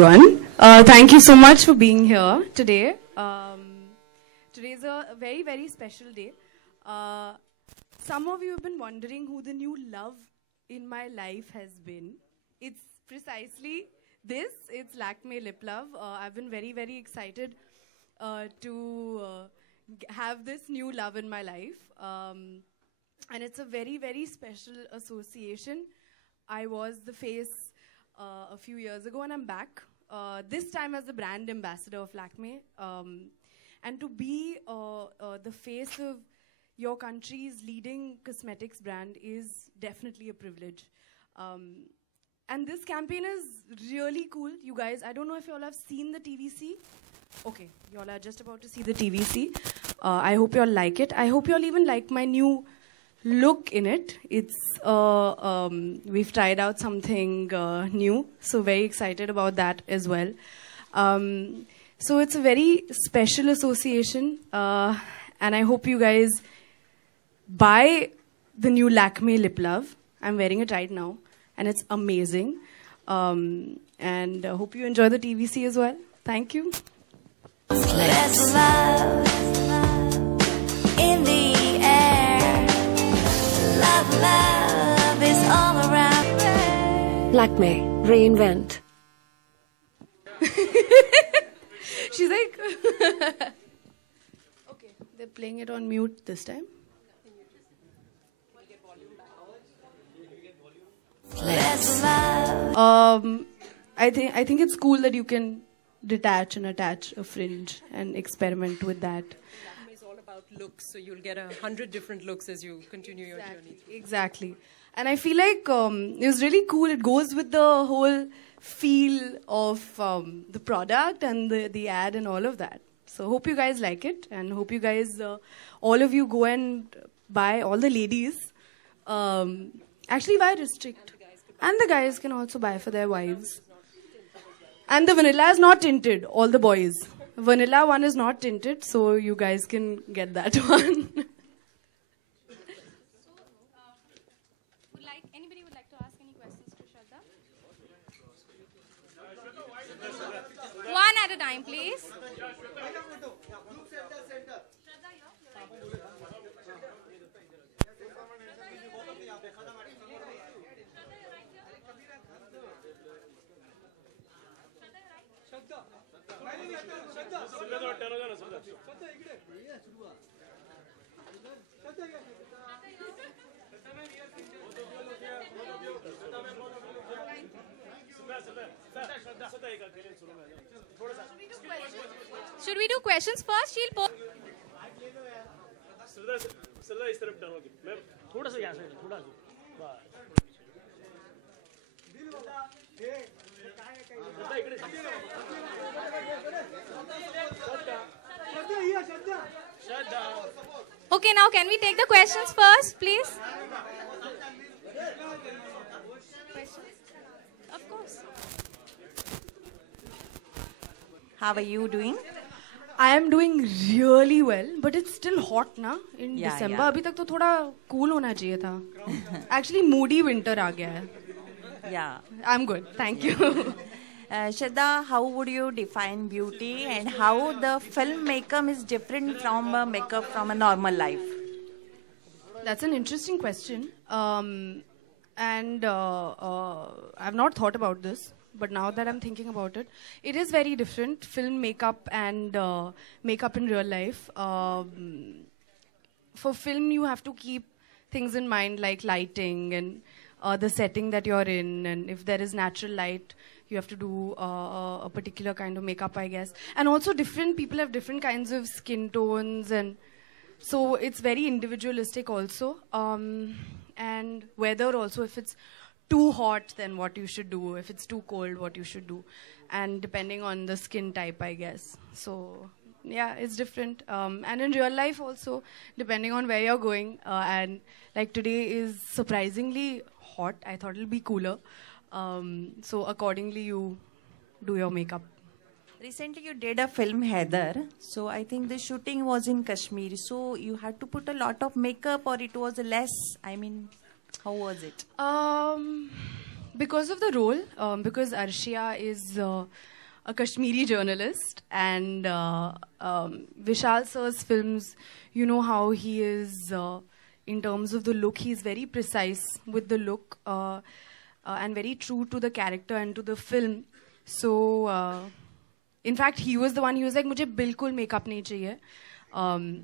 everyone. Thank you so much for being here today. Today is a very, very special day. Some of you have been wondering who the new love in my life has been. It's precisely this. It's Lakme Lip Love. I've been very, very excited to have this new love in my life. And it's a very, very special association. I was the face a few years ago, and I'm back. This time as the brand ambassador of Lakme. And to be the face of your country's leading cosmetics brand is definitely a privilege. And this campaign is really cool, you guys. I don't know if you all have seen the TVC. Okay, you all are just about to see the TVC. I hope you all like it. I hope you all even like my new look in it. It's we've tried out something new, so very excited about that as well. So it's a very special association, and I hope you guys buy the new Lakme Lip Love. I'm wearing it right now, and it's amazing. And hope you enjoy the TVC as well. Thank you. There's love in the air. Love is all around. Lakme, reinvent. She's like, okay, they're playing it on mute this time. There's love. I think it's cool that you can detach and attach a fringe and experiment with that. Lakme is all about looks, so you'll get 100 different looks as you continue your journey. Exactly. And I feel like it was really cool. It goes with the whole feel of the product and the ad and all of that. So hope you guys like it, and hope you guys, all of you go and buy, all the ladies, actually buy Restrict. And the guys can also buy for their wives. And the vanilla is not tinted, all the boys. Vanilla one is not tinted, so you guys can get that one. Anybody would like to ask any questions to Shraddha? One at a time, please. Should we do questions first? She'll post. इस तरफ डालोगे मैं थोड़ा सा यहाँ से थोड़ा सा Okay, now can we take the questions first, please? Of course. How are you doing? I am doing really well, but it's still hot na in Yeah, December. yeah. अभी तक तो थोड़ा cool होना चाहिए था. Actually, moody winter आ गया है. Yeah. I'm good, thank you. Shraddha, how would you define beauty and how the film makeup is different from makeup from a normal life? That's an interesting question. And I've not thought about this, but now that I'm thinking about it, it is very different, film makeup and makeup in real life. For film, you have to keep things in mind like lighting and the setting that you're in, and if there is natural light, you have to do a particular kind of makeup, I guess. And also different people have different kinds of skin tones, and so it's very individualistic also. And weather also, if it's too hot, then what you should do. If it's too cold, what you should do. And depending on the skin type, I guess. So, yeah, it's different. And in real life also, depending on where you're going. And like today is surprisingly hot. I thought it'll be cooler. So accordingly, you do your makeup. Recently, you did a film, Heather. So I think the shooting was in Kashmir. So you had to put a lot of makeup, or it was less? I mean, how was it? Because of the role, because Arshia is a Kashmiri journalist, and Vishal sir's films, you know how he is in terms of the look. He's very precise with the look and very true to the character and to the film. So, in fact, he was the one. He was like, "Mujhe bilkul makeup nahi chahiye."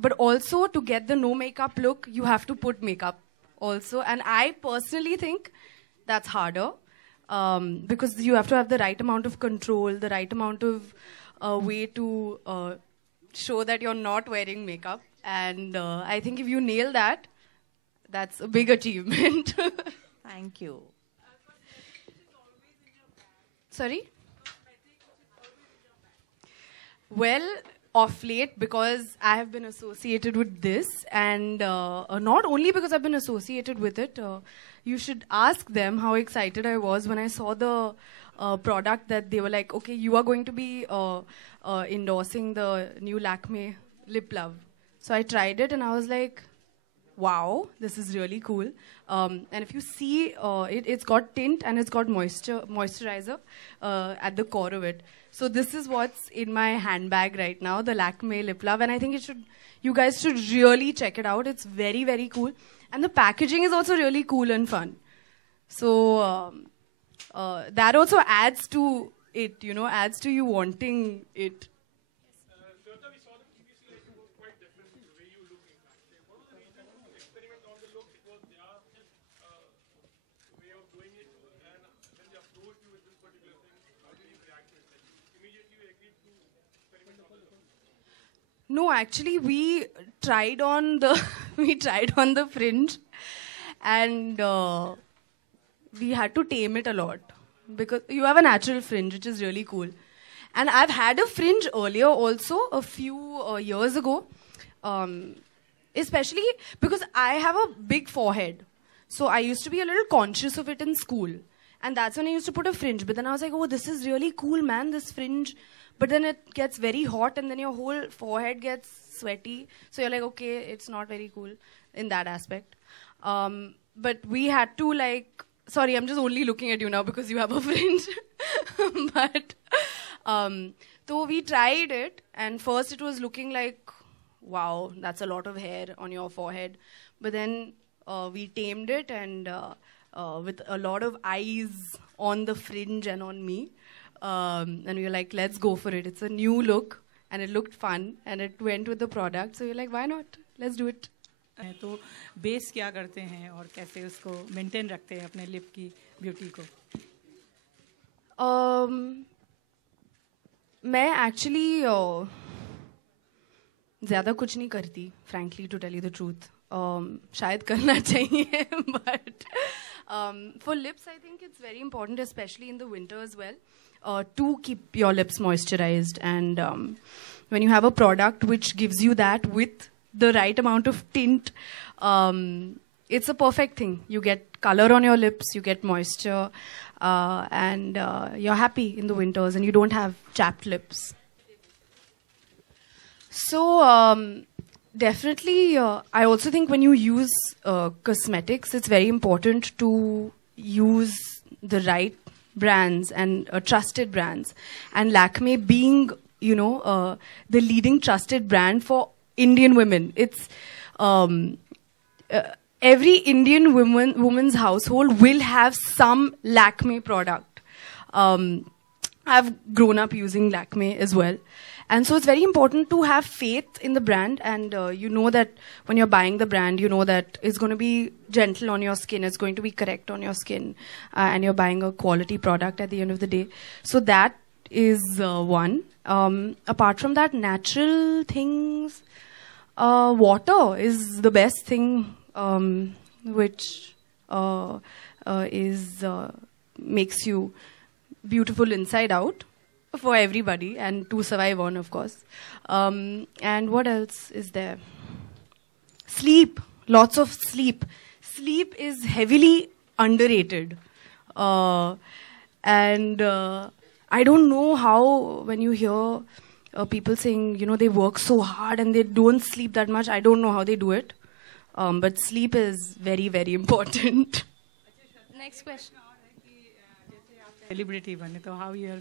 But also, to get the no makeup look, you have to put makeup also. And I personally think that's harder because you have to have the right amount of control, the right amount of way to show that you're not wearing makeup. And I think if you nail that, that's a big achievement. Thank you. Sorry? Well, off late, because I have been associated with this, and not only because I've been associated with it, you should ask them how excited I was when I saw the product that they were like, okay, you are going to be endorsing the new Lakme Lip Love. So I tried it and I was like, wow, this is really cool. And if you see, it's got tint and it's got moisturizer at the core of it. So this is what's in my handbag right now, the Lakme Lip Love. And I think you guys should really check it out. It's very, very cool. And the packaging is also really cool and fun. So that also adds to it, you know, adds to you wanting it. Shweta, we saw them previously, like, you were quite different from the way you look in fact. What was the reason to experiment on the look? It was their way of doing it, and when they approached you with this particular thing, how did you react to it? Like, immediately you agreed to experiment on the look? No, actually, we tried on the fringe, and we had to tame it a lot because you have a natural fringe, which is really cool. And I've had a fringe earlier also, a few years ago, especially because I have a big forehead. So I used to be a little conscious of it in school. And that's when I used to put a fringe. But then I was like, oh, this is really cool, man, this fringe. But then it gets very hot and then your whole forehead gets sweaty. So you're like, okay, it's not very cool in that aspect. But we had to like, sorry, I'm just only looking at you now because you have a fringe. But so we tried it, and first it was looking like, wow, that's a lot of hair on your forehead. But then we tamed it, and with a lot of eyes on the fringe and on me. And we were like, let's go for it. It's a new look, and it looked fun, and it went with the product. So you're like, why not? Let's do it. तो base क्या करते हैं और कैसे उसको maintain रखते हैं अपने लिप की ब्यूटी को? मैं एक्चुअली ज़्यादा कुछ नहीं करती, frankly, to tell you the truth. शायद करना चाहिए, but for lips, I think it's very important, especially in the winter as well, to keep your lips moisturized. And when you have a product which gives you that with the right amount of tint, it's a perfect thing. You get color on your lips, you get moisture, and you're happy in the winters, and you don't have chapped lips. So definitely, I also think when you use cosmetics, it's very important to use the right brands and trusted brands. And Lakme being, you know, the leading trusted brand for Indian women. It's every Indian woman's household will have some Lakme product. I've grown up using Lakme as well. And so it's very important to have faith in the brand, and you know that when you're buying the brand, you know that it's going to be gentle on your skin, it's going to be correct on your skin, and you're buying a quality product at the end of the day. So that is one. Apart from that, natural things, water is the best thing, which makes you beautiful inside out. For everybody, and to survive on, of course. And what else is there? Sleep. Lots of sleep. Sleep is heavily underrated. And I don't know how, when you hear people saying, you know, they work so hard and they don't sleep that much, I don't know how they do it. But sleep is very, very important. Next question. Celebrity बने, तो how you are